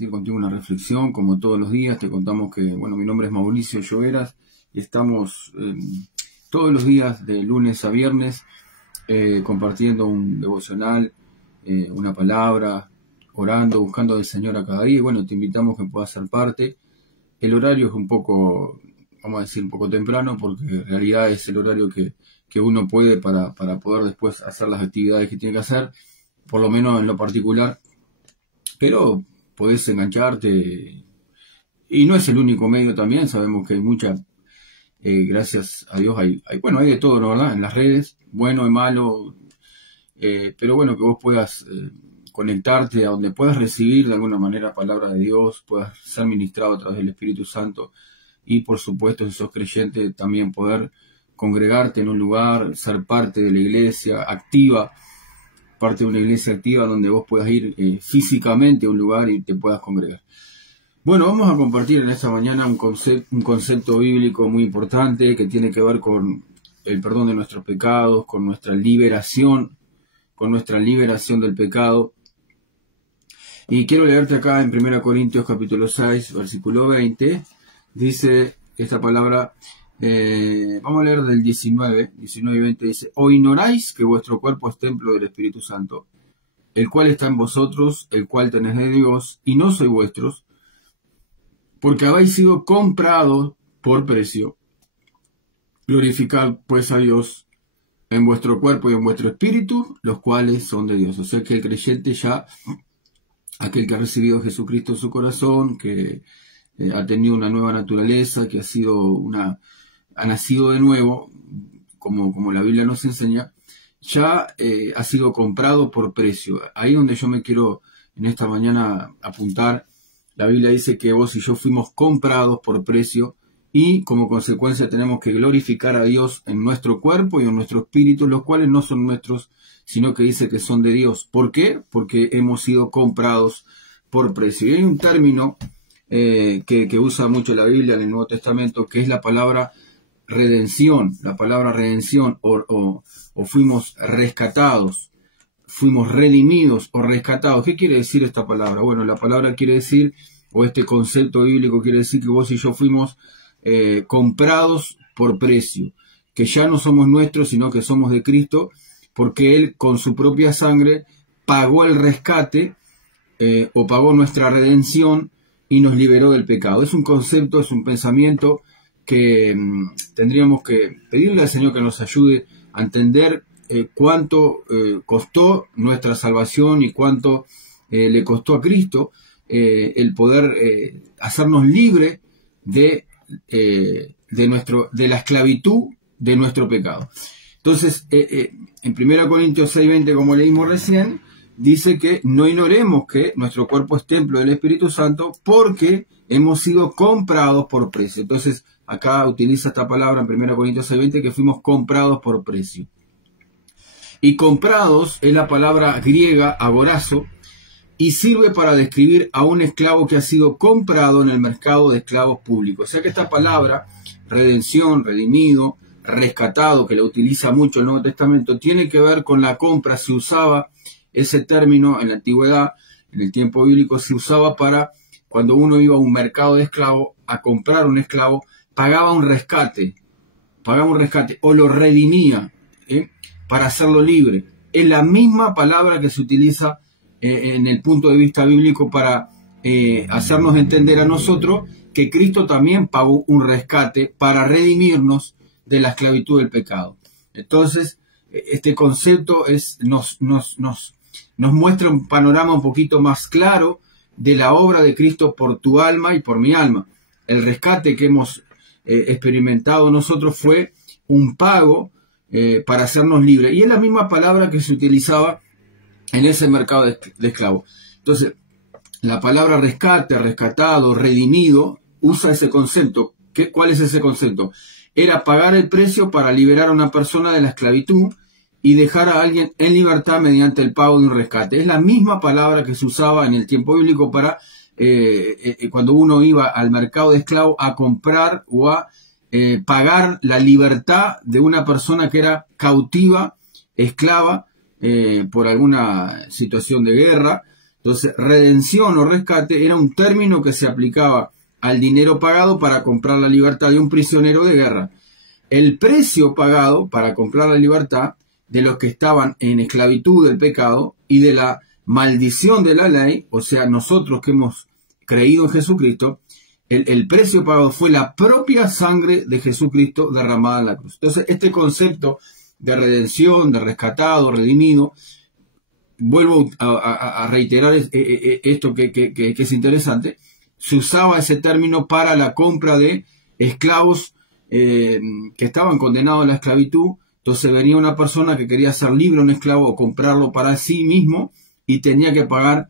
compartir contigo una reflexión, como todos los días. Te contamos que, bueno, mi nombre es Mauricio Lloveras y estamos todos los días de lunes a viernes compartiendo un devocional, una palabra, orando, buscando al Señor a cada día. Y bueno, te invitamos que puedas ser parte. El horario es un poco, vamos a decir, un poco temprano, porque en realidad es el horario que uno puede para poder después hacer las actividades que tiene que hacer, por lo menos en lo particular. Pero podés engancharte, y no es el único medio también. Sabemos que hay mucha, gracias a Dios, hay de todo, ¿no? ¿Verdad? En las redes, bueno y malo, pero bueno, que vos puedas conectarte a donde puedas recibir de alguna manera palabra de Dios, puedas ser ministrado a través del Espíritu Santo, y por supuesto, si sos creyente, también poder congregarte en un lugar, ser parte de la iglesia activa, parte de una iglesia activa donde vos puedas ir físicamente a un lugar y te puedas congregar. Bueno, vamos a compartir en esta mañana un concepto bíblico muy importante que tiene que ver con el perdón de nuestros pecados, con nuestra liberación del pecado. Y quiero leerte acá en 1 Corintios capítulo 6, versículo 20, dice esta palabra. Vamos a leer del 19 y 20, dice: ¿O ignoráis que vuestro cuerpo es templo del Espíritu Santo, el cual está en vosotros, el cual tenéis de Dios, y no sois vuestros, porque habéis sido comprados por precio? Glorificad pues a Dios en vuestro cuerpo y en vuestro espíritu, los cuales son de Dios. O sea que el creyente ya, aquel que ha recibido a Jesucristo en su corazón, que ha tenido una nueva naturaleza, que ha nacido de nuevo, como la Biblia nos enseña, ya ha sido comprado por precio. Ahí donde yo me quiero en esta mañana apuntar. La Biblia dice que vos y yo fuimos comprados por precio, y como consecuencia tenemos que glorificar a Dios en nuestro cuerpo y en nuestro espíritu, los cuales no son nuestros, sino que dice que son de Dios. ¿Por qué? Porque hemos sido comprados por precio. Y hay un término que usa mucho la Biblia en el Nuevo Testamento, que es la palabra redención. La palabra redención, o fuimos rescatados, fuimos redimidos o rescatados. ¿Qué quiere decir esta palabra? Bueno, la palabra quiere decir, o este concepto bíblico quiere decir, que vos y yo fuimos comprados por precio, que ya no somos nuestros, sino que somos de Cristo, porque Él con su propia sangre pagó el rescate, o pagó nuestra redención, y nos liberó del pecado. Es un concepto, es un pensamiento que tendríamos que pedirle al Señor que nos ayude a entender cuánto costó nuestra salvación y cuánto le costó a Cristo el poder hacernos libre de la esclavitud de nuestro pecado. Entonces, en 1 Corintios 6:20, como leímos recién, dice que no ignoremos que nuestro cuerpo es templo del Espíritu Santo, porque hemos sido comprados por precio. Entonces, acá utiliza esta palabra en 1 Corintios 6:20, que fuimos comprados por precio. Y comprados es la palabra griega agorazo, y sirve para describir a un esclavo que ha sido comprado en el mercado de esclavos públicos. O sea que esta palabra, redención, redimido, rescatado, que la utiliza mucho el Nuevo Testamento, tiene que ver con la compra. Se usaba ese término en la antigüedad, en el tiempo bíblico, se usaba para cuando uno iba a un mercado de esclavos a comprar un esclavo, pagaba un rescate, o lo redimía para hacerlo libre. Es la misma palabra que se utiliza en el punto de vista bíblico para hacernos entender a nosotros que Cristo también pagó un rescate para redimirnos de la esclavitud del pecado. Entonces, este concepto nos muestra un panorama un poquito más claro de la obra de Cristo por tu alma y por mi alma. El rescate que hemos experimentado nosotros fue un pago para hacernos libres. Y es la misma palabra que se utilizaba en ese mercado de esclavos. Entonces, la palabra rescate, rescatado, redimido, usa ese concepto. ¿Cuál es ese concepto? Era pagar el precio para liberar a una persona de la esclavitud y dejar a alguien en libertad mediante el pago de un rescate. Es la misma palabra que se usaba en el tiempo bíblico para cuando uno iba al mercado de esclavos a comprar o a pagar la libertad de una persona que era cautiva, esclava, por alguna situación de guerra, Entonces, redención o rescate era un término que se aplicaba al dinero pagado para comprar la libertad de un prisionero de guerra. El precio pagado para comprar la libertad de los que estaban en esclavitud del pecado y de la maldición de la ley, o sea, nosotros que hemos creído en Jesucristo, el precio pagado fue la propia sangre de Jesucristo derramada en la cruz. Entonces, este concepto de redención, de rescatado, redimido, vuelvo a reiterar esto que es interesante, se usaba ese término para la compra de esclavos que estaban condenados a la esclavitud. Entonces venía una persona que quería ser libre a un esclavo o comprarlo para sí mismo y tenía que pagar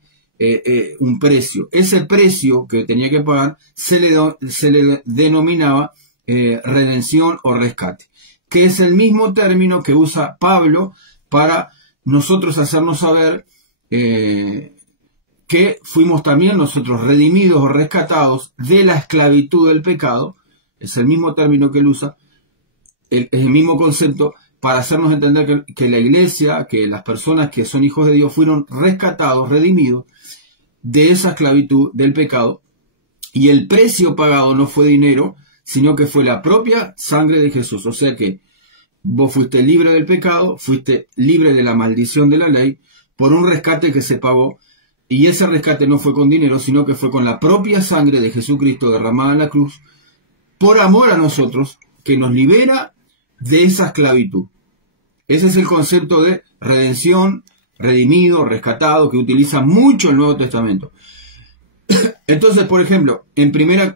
un precio. Ese precio que tenía que pagar se le denominaba redención o rescate, que es el mismo término que usa Pablo para nosotros hacernos saber que fuimos también nosotros redimidos o rescatados de la esclavitud del pecado. Es el mismo término que él usa, es el mismo concepto para hacernos entender que la iglesia, que las personas que son hijos de Dios fueron rescatados, redimidos de esa esclavitud del pecado, y el precio pagado no fue dinero, sino que fue la propia sangre de Jesús. O sea que vos fuiste libre del pecado, fuiste libre de la maldición de la ley por un rescate que se pagó, y ese rescate no fue con dinero, sino que fue con la propia sangre de Jesucristo derramada en la cruz, por amor a nosotros, que nos libera de esa esclavitud. Ese es el concepto de redención, redimido, rescatado, que utiliza mucho el Nuevo Testamento. Entonces, por ejemplo,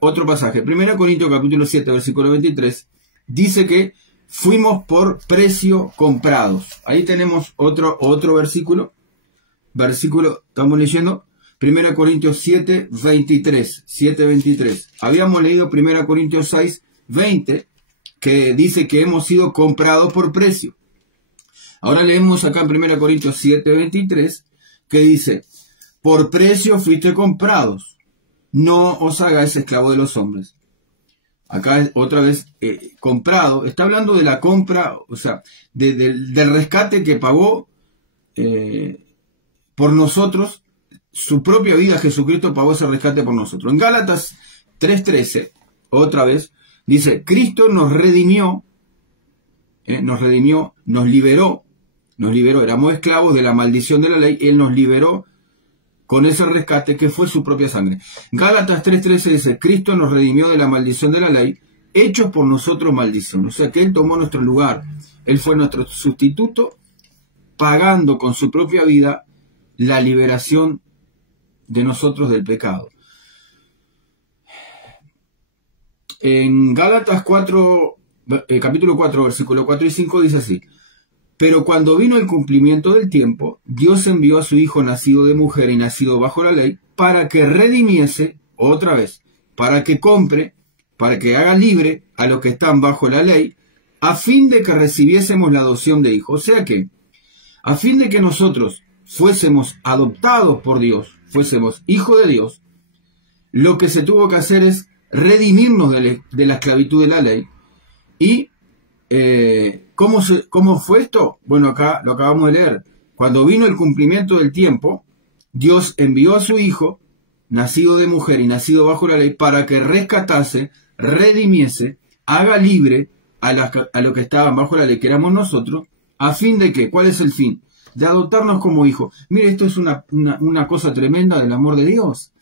otro pasaje, 1 Corintios capítulo 7, versículo 23, dice que fuimos por precio comprados. Ahí tenemos otro versículo, estamos leyendo 1 Corintios 7, 23. Habíamos leído 1 Corintios 6, 20, que dice que hemos sido comprados por precio. Ahora leemos acá en 1 Corintios 7, 23, que dice, por precio fuiste comprados, no os hagáis esclavos de los hombres. Acá otra vez, comprado, está hablando de la compra, o sea, del rescate que pagó por nosotros, su propia vida. Jesucristo pagó ese rescate por nosotros. En Gálatas 3:13, otra vez, dice, Cristo nos redimió, nos liberó, éramos esclavos de la maldición de la ley, Él nos liberó con ese rescate que fue su propia sangre. Gálatas 3:13 dice, Cristo nos redimió de la maldición de la ley, hechos por nosotros maldición. O sea que Él tomó nuestro lugar, Él fue nuestro sustituto, pagando con su propia vida la liberación de nosotros del pecado. En Gálatas 4, capítulo 4, versículo 4 y 5 dice así, pero cuando vino el cumplimiento del tiempo, Dios envió a su Hijo nacido de mujer y nacido bajo la ley, para que redimiese, otra vez, para que compre, para que haga libre a los que están bajo la ley, a fin de que recibiésemos la adopción de hijos. O sea que, a fin de que nosotros fuésemos adoptados por Dios, fuésemos hijos de Dios, lo que se tuvo que hacer es redimirnos de la esclavitud de la ley. Y ¿cómo fue esto? Bueno, acá lo acabamos de leer. Cuando vino el cumplimiento del tiempo, Dios envió a su Hijo, nacido de mujer y nacido bajo la ley, para que rescatase, redimiese, haga libre a los que estaban bajo la ley, que éramos nosotros, a fin de que, ¿cuál es el fin? De adoptarnos como hijos. Mire, esto es una cosa tremenda del amor de Dios.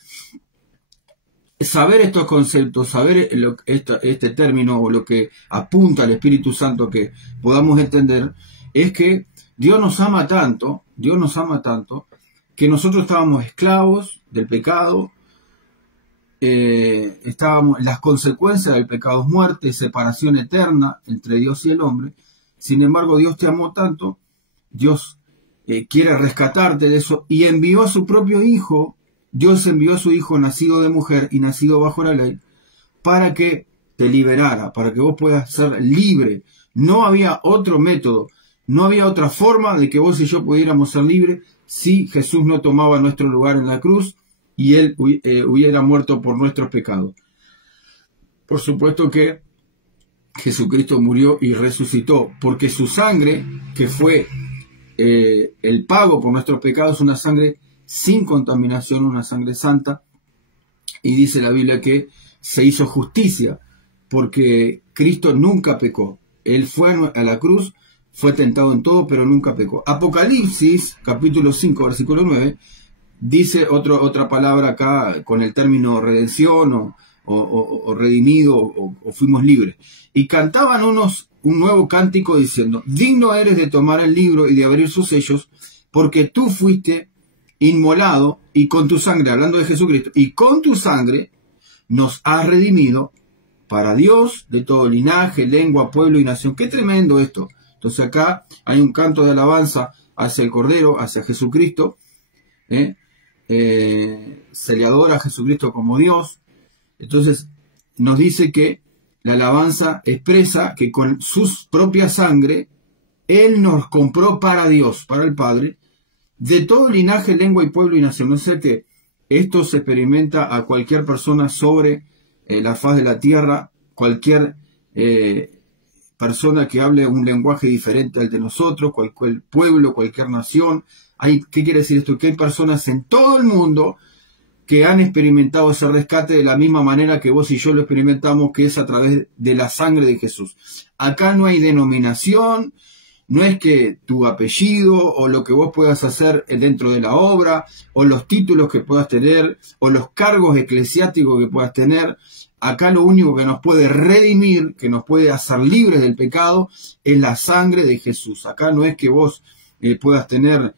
Saber estos conceptos, saber este término o lo que apunta al Espíritu Santo que podamos entender, es que Dios nos ama tanto, que nosotros estábamos esclavos del pecado, las consecuencias del pecado es muerte, separación eterna entre Dios y el hombre. Sin embargo, Dios te amó tanto, Dios quiere rescatarte de eso y envió a su propio Hijo. Dios envió a su Hijo nacido de mujer y nacido bajo la ley para que te liberara, para que vos puedas ser libre. No había otro método, no había otra forma de que vos y yo pudiéramos ser libres si Jesús no tomaba nuestro lugar en la cruz y Él hubiera muerto por nuestros pecados. Por supuesto que Jesucristo murió y resucitó, porque su sangre, que fue el pago por nuestros pecados, una sangre sin contaminación, una sangre santa. Y dice la Biblia que se hizo justicia, porque Cristo nunca pecó. Él fue a la cruz, fue tentado en todo, pero nunca pecó. Apocalipsis, capítulo 5, versículo 9, dice otra palabra acá con el término redención o redimido o fuimos libres. Y cantaban un nuevo cántico diciendo: digno eres de tomar el libro y de abrir sus sellos, porque tú fuiste inmolado y con tu sangre, hablando de Jesucristo, y con tu sangre nos has redimido para Dios de todo linaje, lengua, pueblo y nación. ¡Qué tremendo esto! Entonces acá hay un canto de alabanza hacia el Cordero, hacia Jesucristo. Se le adora a Jesucristo como Dios. Entonces nos dice que la alabanza expresa que con su propia sangre Él nos compró para Dios, para el Padre, de todo linaje, lengua y pueblo y nación. No sé que esto se experimenta a cualquier persona sobre la faz de la tierra, cualquier persona que hable un lenguaje diferente al de nosotros, cualquier pueblo, cualquier nación. ¿Qué quiere decir esto? Que hay personas en todo el mundo que han experimentado ese rescate de la misma manera que vos y yo lo experimentamos, que es a través de la sangre de Jesús. Acá no hay denominación, no es que tu apellido o lo que vos puedas hacer dentro de la obra, o los títulos que puedas tener, o los cargos eclesiásticos que puedas tener. Acá lo único que nos puede redimir, que nos puede hacer libres del pecado, es la sangre de Jesús. Acá no es que vos puedas tener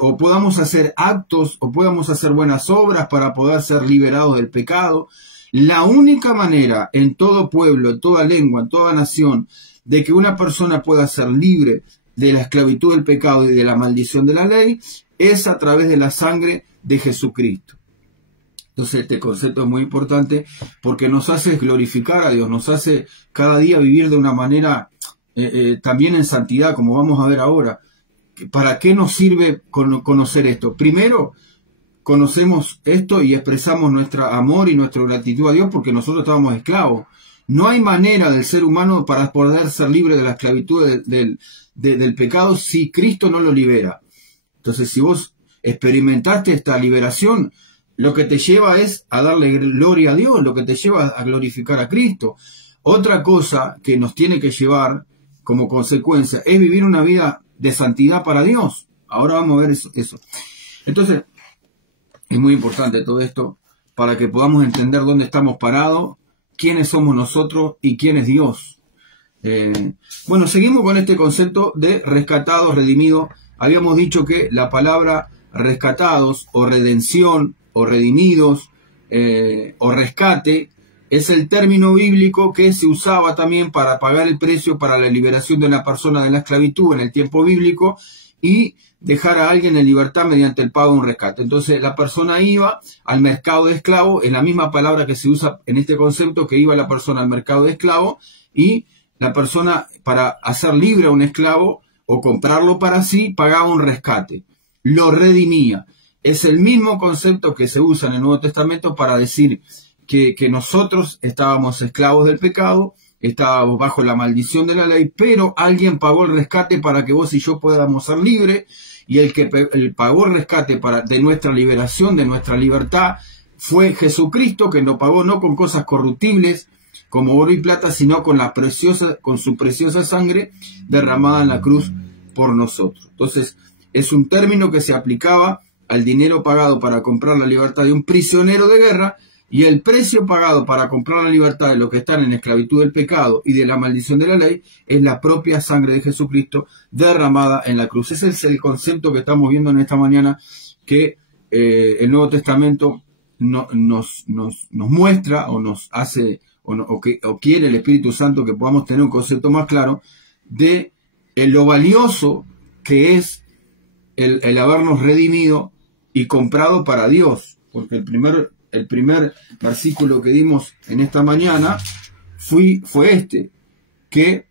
o podamos hacer actos o podamos hacer buenas obras para poder ser liberados del pecado. La única manera en todo pueblo, en toda lengua, en toda nación, de que una persona pueda ser libre de la esclavitud del pecado y de la maldición de la ley, es a través de la sangre de Jesucristo. Entonces este concepto es muy importante porque nos hace glorificar a Dios, nos hace cada día vivir de una manera también en santidad, como vamos a ver ahora. ¿Para qué nos sirve conocer esto? Primero, conocemos esto y expresamos nuestro amor y nuestra gratitud a Dios porque nosotros estábamos esclavos. No hay manera del ser humano para poder ser libre de la esclavitud del pecado si Cristo no lo libera. Entonces, si vos experimentaste esta liberación, lo que te lleva es a darle gloria a Dios, lo que te lleva a glorificar a Cristo. Otra cosa que nos tiene que llevar como consecuencia es vivir una vida de santidad para Dios. Ahora vamos a ver eso. Entonces, es muy importante todo esto para que podamos entender dónde estamos parados, quiénes somos nosotros y quién es Dios. Bueno, seguimos con este concepto de rescatados, redimidos. Habíamos dicho que la palabra rescatados o redención o redimidos o rescate es el término bíblico que se usaba también para pagar el precio para la liberación de una persona de la esclavitud en el tiempo bíblico y dejar a alguien en libertad mediante el pago de un rescate. Entonces la persona iba al mercado de esclavos, es la misma palabra que se usa en este concepto, que iba la persona al mercado de esclavos, y la persona, para hacer libre a un esclavo o comprarlo para sí, pagaba un rescate, lo redimía. Es el mismo concepto que se usa en el Nuevo Testamento para decir que nosotros estábamos esclavos del pecado, estábamos bajo la maldición de la ley, pero alguien pagó el rescate para que vos y yo podamos ser libres, y el que pagó el rescate de nuestra liberación, de nuestra libertad, fue Jesucristo, que lo pagó no con cosas corruptibles como oro y plata, sino con su preciosa sangre derramada en la cruz por nosotros. Entonces, es un término que se aplicaba al dinero pagado para comprar la libertad de un prisionero de guerra, y el precio pagado para comprar la libertad de los que están en esclavitud del pecado y de la maldición de la ley es la propia sangre de Jesucristo derramada en la cruz. Ese es el concepto que estamos viendo en esta mañana, que el Nuevo Testamento nos muestra o nos hace o quiere el Espíritu Santo que podamos tener un concepto más claro de lo valioso que es el habernos redimido y comprado para Dios, porque el primer versículo que dimos en esta mañana fue este, que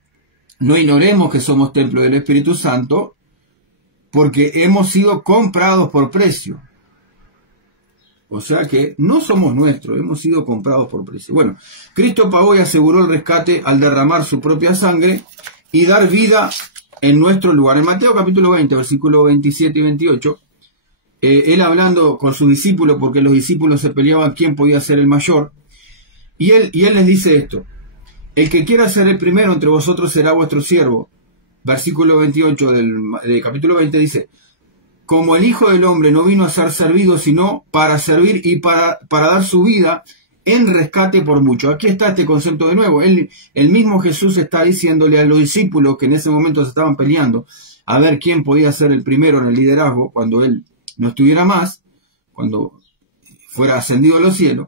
no ignoremos que somos templo del Espíritu Santo, porque hemos sido comprados por precio. O sea que no somos nuestros, hemos sido comprados por precio. Bueno, Cristo pagó y aseguró el rescate al derramar su propia sangre y dar vida en nuestro lugar. En Mateo capítulo 20, versículos 27 y 28, él hablando con sus discípulos, porque los discípulos se peleaban quién podía ser el mayor, y él les dice esto: el que quiera ser el primero entre vosotros será vuestro siervo. Versículo 28 del capítulo 20 dice: como el Hijo del Hombre no vino a ser servido, sino para servir y para dar su vida en rescate por mucho. Aquí está este concepto de nuevo. El mismo Jesús está diciéndole a los discípulos que en ese momento se estaban peleando a ver quién podía ser el primero en el liderazgo cuando él no estuviera más, cuando fuera ascendido a los cielos.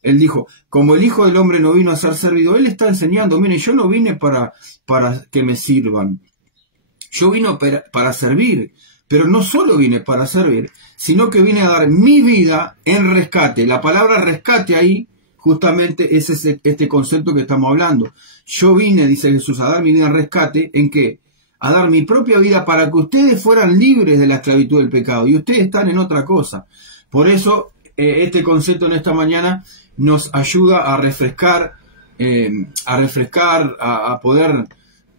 Él dijo, como el Hijo del Hombre no vino a ser servido, él está enseñando, miren, yo no vine para que me sirvan. Yo vine para servir. Pero no solo vine para servir, sino que vine a dar mi vida en rescate. La palabra rescate ahí justamente es este concepto que estamos hablando. Yo vine, dice Jesús, a dar mi vida en rescate. ¿En qué? A dar mi propia vida para que ustedes fueran libres de la esclavitud del pecado. Y ustedes están en otra cosa. Por eso este concepto en esta mañana nos ayuda a refrescar, a poder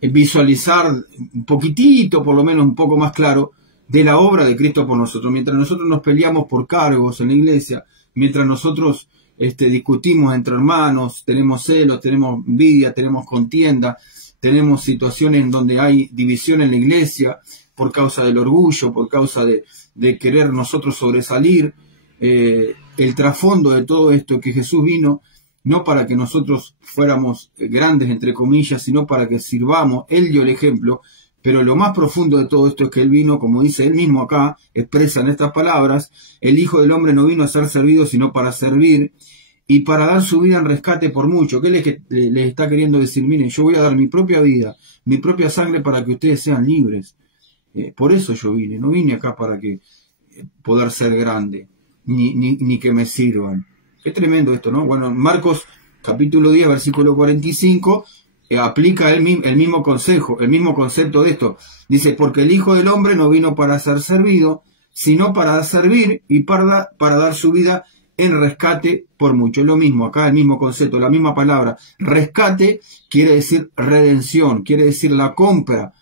visualizar un poquitito, por lo menos un poco más claro, de la obra de Cristo por nosotros. Mientras nosotros nos peleamos por cargos en la iglesia, mientras nosotros discutimos entre hermanos, tenemos celos, tenemos envidia, tenemos contienda, tenemos situaciones en donde hay división en la iglesia por causa del orgullo, por causa de querer nosotros sobresalir, el trasfondo de todo esto es que Jesús vino no para que nosotros fuéramos grandes, entre comillas, sino para que sirvamos. Él dio el ejemplo. Pero lo más profundo de todo esto es que Él vino, como dice Él mismo acá, expresa en estas palabras, el Hijo del Hombre no vino a ser servido, sino para servir y para dar su vida en rescate por mucho. ¿Qué les está queriendo decir? Miren, yo voy a dar mi propia vida, mi propia sangre para que ustedes sean libres. Por eso yo vine, no vine acá para que poder ser grande, ni que me sirvan. Qué tremendo esto, ¿no? Bueno, Marcos capítulo 10, versículo 45... aplica el mismo consejo, el mismo concepto de esto. Dice, porque el Hijo del Hombre no vino para ser servido, sino para servir y para dar su vida en rescate por mucho. Es lo mismo, acá el mismo concepto, la misma palabra. Rescate quiere decir redención, quiere decir la compra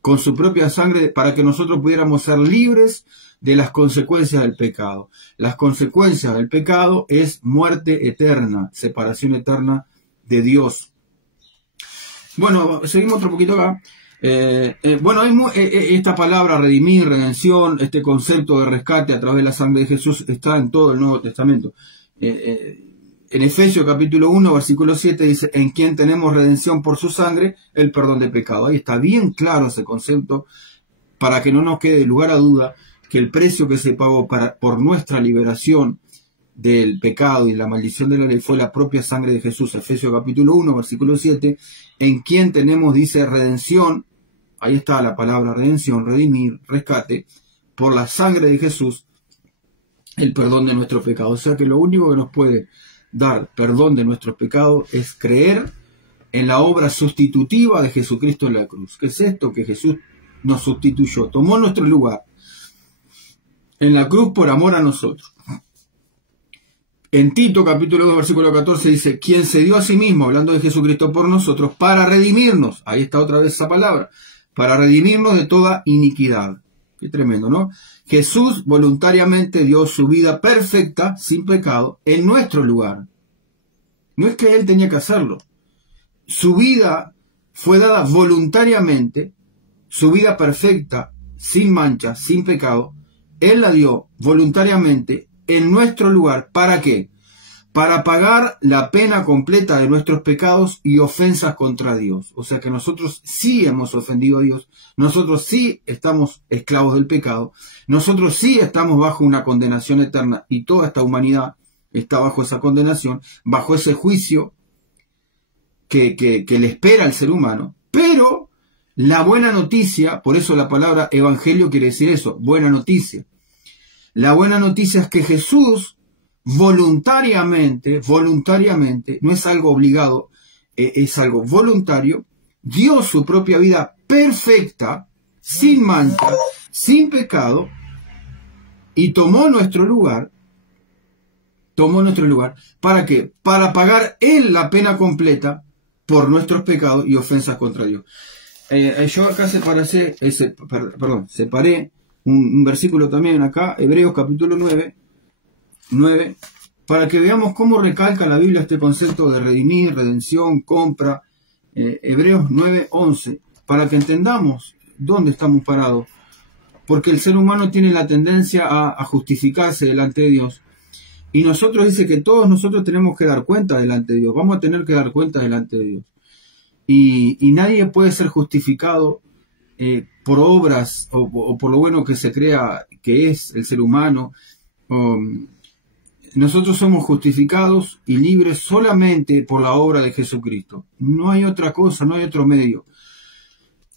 con su propia sangre para que nosotros pudiéramos ser libres de las consecuencias del pecado. Las consecuencias del pecado es muerte eterna, separación eterna de Dios. Bueno, seguimos otro poquito acá. Esta palabra redimir, redención, este concepto de rescate a través de la sangre de Jesús está en todo el Nuevo Testamento. En Efesios capítulo 1, versículo 7 dice, en quien tenemos redención por su sangre, el perdón de pecado. Ahí está bien claro ese concepto para que no nos quede lugar a duda que el precio que se pagó por nuestra liberación del pecado y la maldición de la ley fue la propia sangre de Jesús. Efesios capítulo 1, versículo 7, en quien tenemos, dice, redención, ahí está la palabra redención, redimir, rescate, por la sangre de Jesús, el perdón de nuestros pecados. O sea que lo único que nos puede dar perdón de nuestros pecados es creer en la obra sustitutiva de Jesucristo en la cruz. ¿Qué es esto? Que Jesús nos sustituyó, tomó nuestro lugar en la cruz por amor a nosotros. En Tito capítulo 2 versículo 14 dice, quien se dio a sí mismo, hablando de Jesucristo por nosotros, para redimirnos, ahí está otra vez esa palabra, para redimirnos de toda iniquidad. Qué tremendo, ¿no? Jesús voluntariamente dio su vida perfecta, sin pecado, en nuestro lugar. No es que Él tenía que hacerlo. Su vida fue dada voluntariamente, su vida perfecta, sin mancha, sin pecado, Él la dio voluntariamente en nuestro lugar. ¿Para qué? Para pagar la pena completa de nuestros pecados y ofensas contra Dios. O sea que nosotros sí hemos ofendido a Dios, nosotros sí estamos esclavos del pecado, nosotros sí estamos bajo una condenación eterna y toda esta humanidad está bajo esa condenación, bajo ese juicio que le espera al ser humano. Pero la buena noticia, por eso la palabra evangelio quiere decir eso, buena noticia. La buena noticia es que Jesús voluntariamente, no es algo obligado, es algo voluntario, dio su propia vida perfecta, sin mancha, sin pecado, y tomó nuestro lugar. ¿Para qué? Para pagar Él la pena completa por nuestros pecados y ofensas contra Dios. Yo acá separé un versículo también acá, Hebreos capítulo 9, para que veamos cómo recalca la Biblia este concepto de redimir, redención, compra. Hebreos 9:11, para que entendamos dónde estamos parados. Porque el ser humano tiene la tendencia a justificarse delante de Dios. Y nosotros dice que todos nosotros tenemos que dar cuenta delante de Dios. Vamos a tener que dar cuenta delante de Dios. Y nadie puede ser justificado por obras o por lo bueno que se crea que es el ser humano. Nosotros somos justificados y libres solamente por la obra de Jesucristo. No hay otra cosa, no hay otro medio.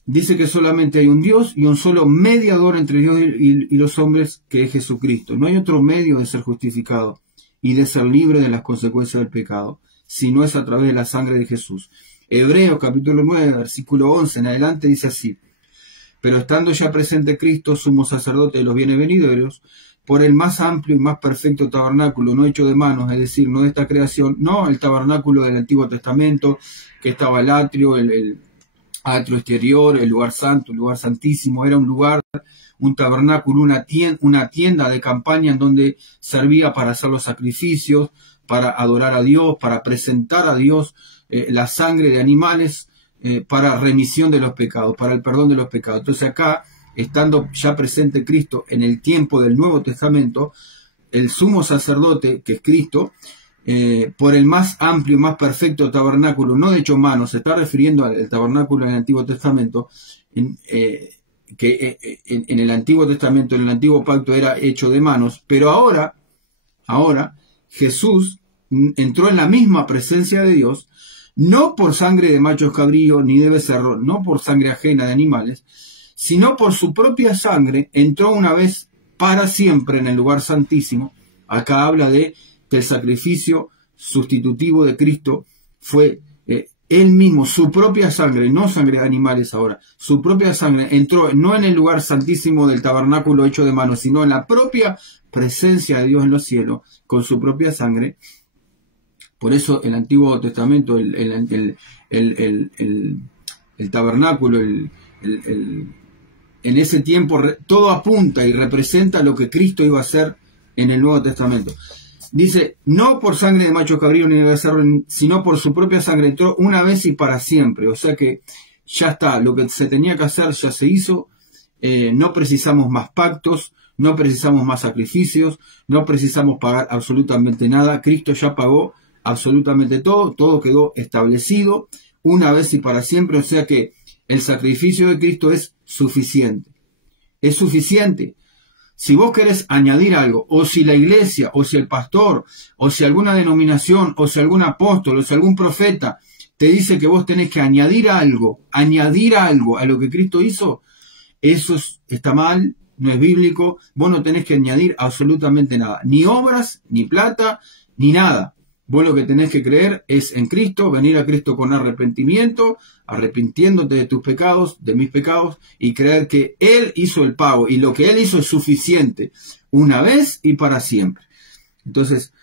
Dice que solamente hay un Dios y un solo mediador entre Dios y los hombres, que es Jesucristo. No hay otro medio de ser justificado y de ser libre de las consecuencias del pecado, si no es a través de la sangre de Jesús. Hebreos capítulo 9, versículo 11 en adelante dice así: pero estando ya presente Cristo, sumo sacerdote de los bienes venideros, por el más amplio y más perfecto tabernáculo, no hecho de manos, es decir, no de esta creación, no el tabernáculo del Antiguo Testamento, que estaba el atrio, el atrio exterior, el lugar santo, el lugar santísimo. Era un lugar, un tabernáculo, una tienda de campaña en donde servía para hacer los sacrificios, para adorar a Dios, para presentar a Dios la sangre de animales, para remisión de los pecados, para el perdón de los pecados. Entonces acá, estando ya presente Cristo en el tiempo del Nuevo Testamento, el sumo sacerdote, que es Cristo, por el más amplio y más perfecto tabernáculo, no de hecho manos, se está refiriendo al tabernáculo en el Antiguo Testamento, que en el Antiguo Testamento, en el Antiguo Pacto, era hecho de manos, pero ahora Jesús entró en la misma presencia de Dios, no por sangre de machos cabríos ni de becerro, no por sangre ajena de animales, sino por su propia sangre. Entró una vez para siempre en el lugar santísimo. Acá habla de que el sacrificio sustitutivo de Cristo fue él mismo, su propia sangre, no sangre de animales ahora, su propia sangre entró no en el lugar santísimo del tabernáculo hecho de manos, sino en la propia presencia de Dios en los cielos, con su propia sangre. Por eso el Antiguo Testamento, el tabernáculo, en ese tiempo todo apunta y representa lo que Cristo iba a hacer en el Nuevo Testamento. Dice, no por sangre de macho cabrío ni de becerro, sino por su propia sangre entró una vez y para siempre. O sea que ya está, lo que se tenía que hacer ya se hizo. No precisamos más pactos, no precisamos más sacrificios, no precisamos pagar absolutamente nada. Cristo ya pagó absolutamente todo, todo quedó establecido una vez y para siempre. O sea que el sacrificio de Cristo es suficiente. Es suficiente. Si vos querés añadir algo, o si la iglesia, o si el pastor, o si alguna denominación, o si algún apóstol, o si algún profeta te dice que vos tenés que añadir algo a lo que Cristo hizo, eso está mal, no es bíblico. Vos no tenés que añadir absolutamente nada, ni obras, ni plata, ni nada. Vos lo que tenés que creer es en Cristo, venir a Cristo con arrepentimiento, arrepintiéndote de tus pecados, de mis pecados, y creer que Él hizo el pago, y lo que Él hizo es suficiente, una vez y para siempre. Entonces,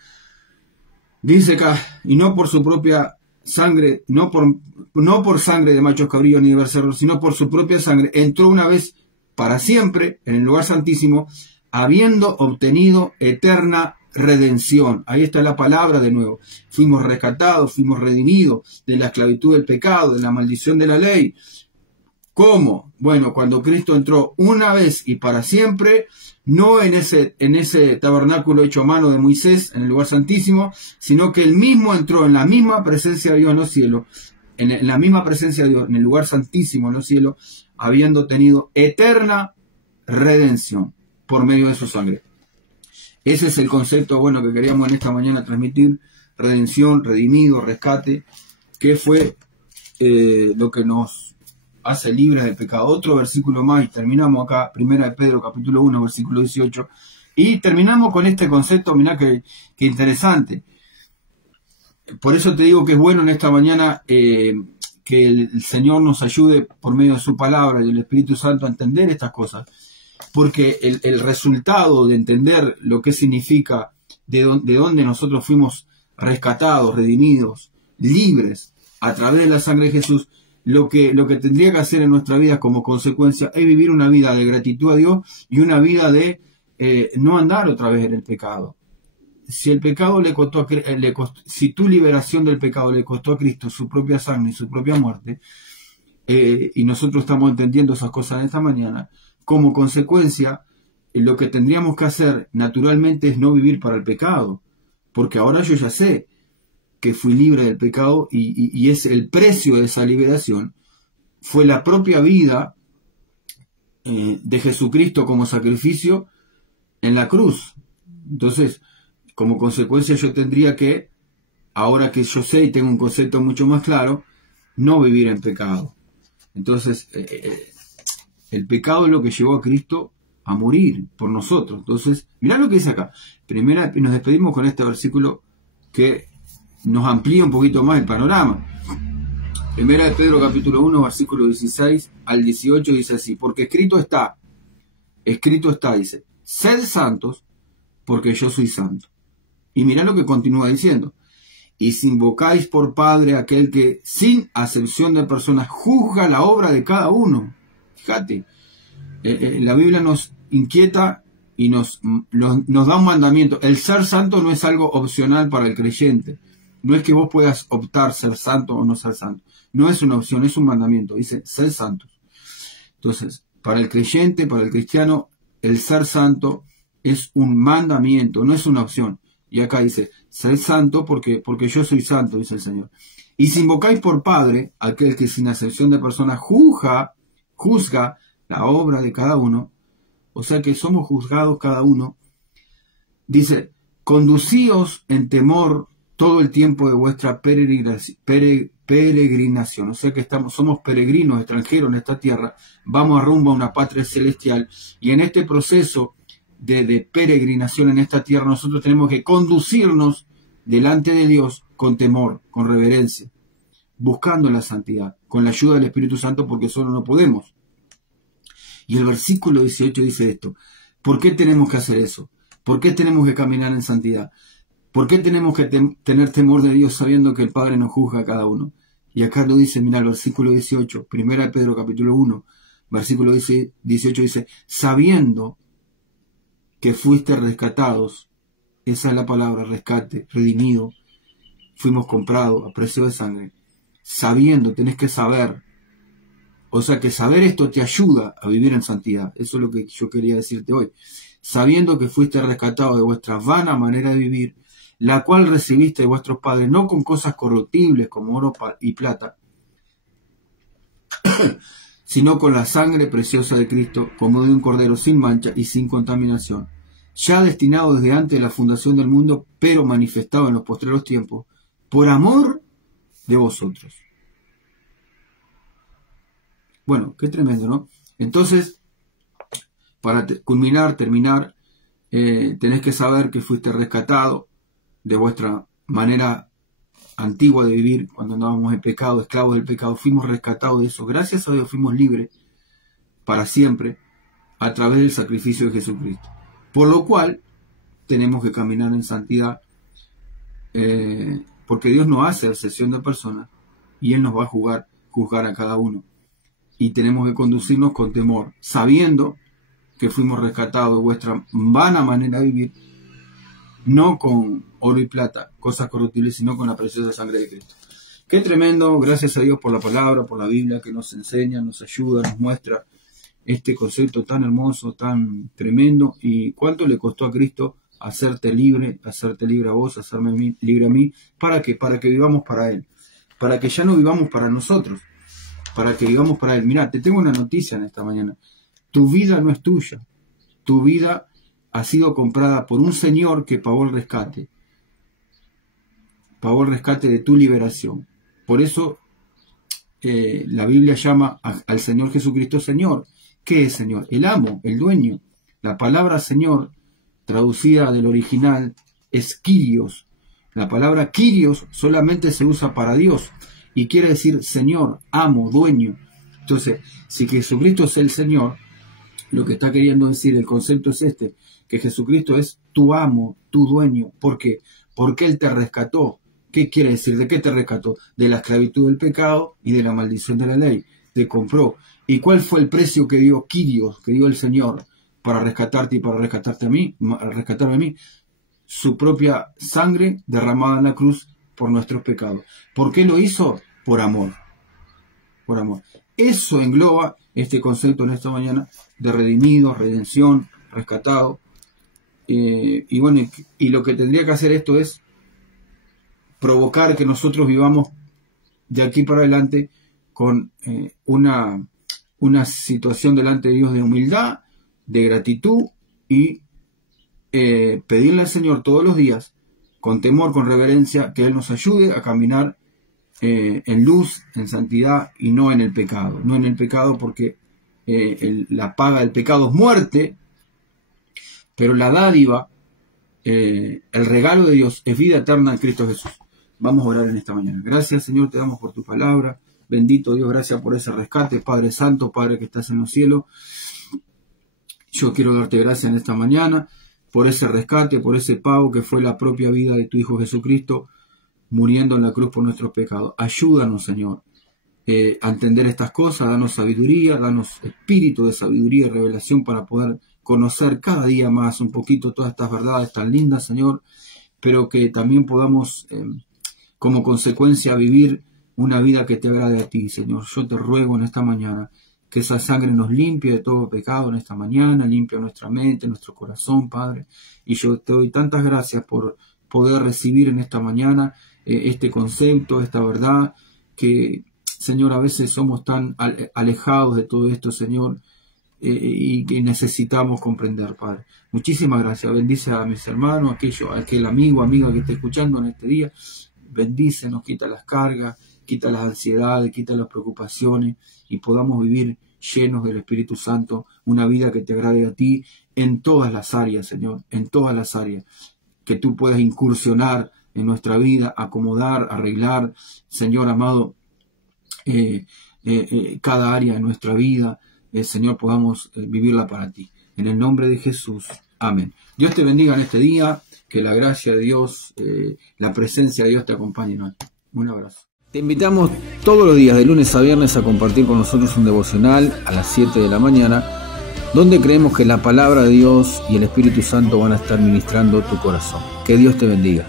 dice acá, y no por su propia sangre, no por sangre de machos cabríos ni de becerros, sino por su propia sangre, entró una vez para siempre en el lugar santísimo, habiendo obtenido eterna redención. Ahí está la palabra de nuevo. Fuimos rescatados, fuimos redimidos de la esclavitud del pecado, de la maldición de la ley. ¿Cómo? Bueno, cuando Cristo entró una vez y para siempre, no en ese tabernáculo hecho a mano de Moisés, en el lugar santísimo, sino que Él mismo entró en la misma presencia de Dios en los cielos, en la misma presencia de Dios, en el lugar santísimo en los cielos, habiendo tenido eterna redención por medio de su sangre. Ese es el concepto bueno que queríamos en esta mañana transmitir: redención, redimido, rescate, que fue lo que nos hace libres del pecado. Otro versículo más y terminamos acá, 1 de Pedro capítulo 1, versículo 18, y terminamos con este concepto. Mirá que interesante. Por eso te digo que es bueno en esta mañana que el Señor nos ayude por medio de su palabra y del Espíritu Santo a entender estas cosas. Porque el resultado de entender lo que significa, de dónde nosotros fuimos rescatados, redimidos, libres, a través de la sangre de Jesús, lo que tendría que hacer en nuestra vida como consecuencia es vivir una vida de gratitud a Dios y una vida de no andar otra vez en el pecado. Si el pecado si tu liberación del pecado le costó a Cristo su propia sangre y su propia muerte, y nosotros estamos entendiendo esas cosas en esta mañana, como consecuencia, lo que tendríamos que hacer naturalmente es no vivir para el pecado, porque ahora yo ya sé que fui libre del pecado y es el precio de esa liberación, fue la propia vida de Jesucristo como sacrificio en la cruz. Entonces, como consecuencia yo tendría que, ahora que yo sé y tengo un concepto mucho más claro, no vivir en pecado. Entonces, el pecado es lo que llevó a Cristo a morir por nosotros. Entonces, mirá lo que dice acá. Primera, y nos despedimos con este versículo que nos amplía un poquito más el panorama. Primera de Pedro capítulo 1, versículo 16 al 18 dice así: porque escrito está, dice, sed santos, porque yo soy santo. Y mirá lo que continúa diciendo: y si invocáis por Padre aquel que, sin acepción de personas, juzga la obra de cada uno. Fíjate, la Biblia nos inquieta y nos da un mandamiento. El ser santo no es algo opcional para el creyente. No es que vos puedas optar ser santo o no ser santo. No es una opción, es un mandamiento. Dice, ser santos. Entonces, para el creyente, para el cristiano, el ser santo es un mandamiento, no es una opción. Y acá dice, ser santo porque yo soy santo, dice el Señor. Y si invocáis por Padre, aquel que sin acepción de personas juzga la obra de cada uno, o sea que somos juzgados cada uno, dice, conducíos en temor todo el tiempo de vuestra peregrinación, o sea que somos peregrinos, extranjeros en esta tierra, vamos a rumbo a una patria celestial, y en este proceso de peregrinación en esta tierra nosotros tenemos que conducirnos delante de Dios con temor, con reverencia, buscando la santidad, con la ayuda del Espíritu Santo, porque solo no podemos. Y el versículo 18 dice esto: ¿por qué tenemos que hacer eso? ¿Por qué tenemos que caminar en santidad? ¿Por qué tenemos que tener temor de Dios sabiendo que el Padre nos juzga a cada uno? Y acá lo dice, mira, el versículo 18, primera de Pedro capítulo 1, versículo 18 dice, sabiendo que fuiste rescatados, esa es la palabra, rescate, redimido, fuimos comprados a precio de sangre, sabiendo, tenés que saber, o sea que saber esto te ayuda a vivir en santidad, eso es lo que yo quería decirte hoy, sabiendo que fuiste rescatados de vuestra vana manera de vivir, la cual recibiste de vuestros padres, no con cosas corruptibles como oro y plata, sino con la sangre preciosa de Cristo, como de un cordero sin mancha y sin contaminación, ya destinado desde antes de la fundación del mundo, pero manifestado en los postreros tiempos, por amor de vosotros. Bueno, qué tremendo, ¿no? Entonces, para terminar, tenés que saber que fuiste rescatado de vuestra manera antigua de vivir, cuando andábamos en pecado, esclavos del pecado, fuimos rescatados de eso. Gracias a Dios fuimos libres para siempre a través del sacrificio de Jesucristo. Por lo cual tenemos que caminar en santidad, porque Dios no hace excepción de personas y Él nos va a juzgar a cada uno. Y tenemos que conducirnos con temor, sabiendo que fuimos rescatados de vuestra vana manera de vivir, no con oro y plata, cosas corruptibles, sino con la preciosa sangre de Cristo. Qué tremendo, gracias a Dios por la palabra, por la Biblia que nos enseña, nos ayuda, nos muestra este concepto tan hermoso, tan tremendo, y cuánto le costó a Cristo hacerte libre a vos, hacerme libre a mí, ¿para qué? Para que vivamos para Él, para que ya no vivamos para nosotros, para que vivamos para Él. Mirá, te tengo una noticia en esta mañana, tu vida no es tuya, tu vida ha sido comprada por un Señor que pagó el rescate de tu liberación. Por eso la Biblia llama al Señor Jesucristo Señor. ¿Qué es Señor? El amo, el dueño. La palabra Señor, traducida del original, es Kyrios. La palabra Kyrios solamente se usa para Dios y quiere decir Señor, amo, dueño. Entonces, si Jesucristo es el Señor, lo que está queriendo decir, el concepto es que Jesucristo es tu amo, tu dueño. ¿Por qué? Porque Él te rescató. ¿Qué quiere decir? ¿De qué te rescató? De la esclavitud del pecado y de la maldición de la ley. Te compró. ¿Y cuál fue el precio que dio Kyrios, que dio el Señor para rescatarte y para rescatarme a mí? Su propia sangre derramada en la cruz por nuestros pecados. ¿Por qué lo hizo? Por amor. Por amor. Eso engloba este concepto en esta mañana de redimido, redención, rescatado. Y bueno, y lo que tendría que hacer esto es provocar que nosotros vivamos de aquí para adelante con una situación delante de Dios de humildad, de gratitud y pedirle al Señor todos los días, con temor, con reverencia, que Él nos ayude a caminar en luz, en santidad y no en el pecado. No en el pecado porque la paga del pecado es muerte, pero la dádiva, el regalo de Dios es vida eterna en Cristo Jesús. Vamos a orar en esta mañana. Gracias, Señor, te damos por tu palabra. Bendito Dios, gracias por ese rescate, Padre Santo, Padre que estás en los cielos. Yo quiero darte gracias en esta mañana por ese rescate, por ese pago que fue la propia vida de tu Hijo Jesucristo, muriendo en la cruz por nuestros pecados. Ayúdanos, Señor, a entender estas cosas, danos sabiduría, danos espíritu de sabiduría y revelación para poder conocer cada día más un poquito todas estas verdades tan lindas, Señor, pero que también podamos, como consecuencia, vivir una vida que te agrade a ti, Señor. Yo te ruego en esta mañana que esa sangre nos limpie de todo pecado en esta mañana, limpia nuestra mente, nuestro corazón, Padre. Y yo te doy tantas gracias por poder recibir en esta mañana este concepto, esta verdad, que, Señor, a veces somos tan alejados de todo esto, Señor, y que necesitamos comprender, Padre. Muchísimas gracias. Bendice a mis hermanos, aquel amigo, amiga que esté escuchando en este día. Bendícenos, quita las cargas, quita las ansiedades, quita las preocupaciones y podamos vivir llenos del Espíritu Santo, una vida que te agrade a ti en todas las áreas, Señor, en todas las áreas, que tú puedas incursionar en nuestra vida, acomodar, arreglar, Señor amado, cada área de nuestra vida, Señor, podamos vivirla para ti. En el nombre de Jesús, amén. Dios te bendiga en este día, que la gracia de Dios, la presencia de Dios te acompañe. Un abrazo. Te invitamos todos los días, de lunes a viernes, a compartir con nosotros un devocional a las 7 de la mañana, donde creemos que la palabra de Dios y el Espíritu Santo van a estar ministrando tu corazón. Que Dios te bendiga.